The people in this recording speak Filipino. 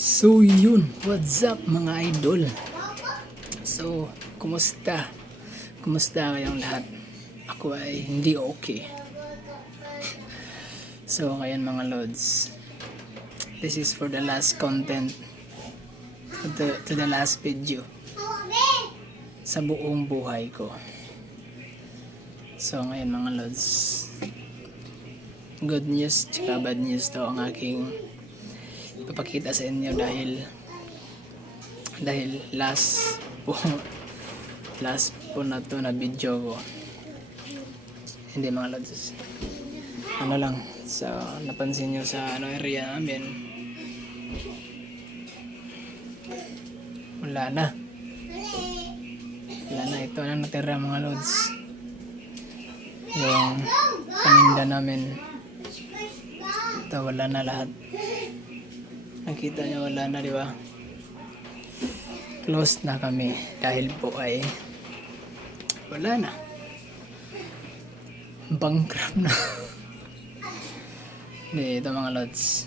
So yun, what's up mga idol? So, kumusta? Kumusta kayong lahat? Ako ay hindi okay. So, ngayon mga lods. This is for the last content. To the, to the last video. Sa buong buhay ko. So, ngayon mga lods. Good news, tsaka bad news to ang aking ipapakita sa inyo dahil dahil last po last po na to na video ko. Hindi mga lods. Ano lang sa napansin nyo sa ano area namin. Wala na. Wala na. Ito na natira mga lods. Yung paninda namin. Ito wala na lahat Nakita niyo wala na, di ba? Close na kami dahil po ay wala na. Bankrupt na. Hindi, ito mga lods.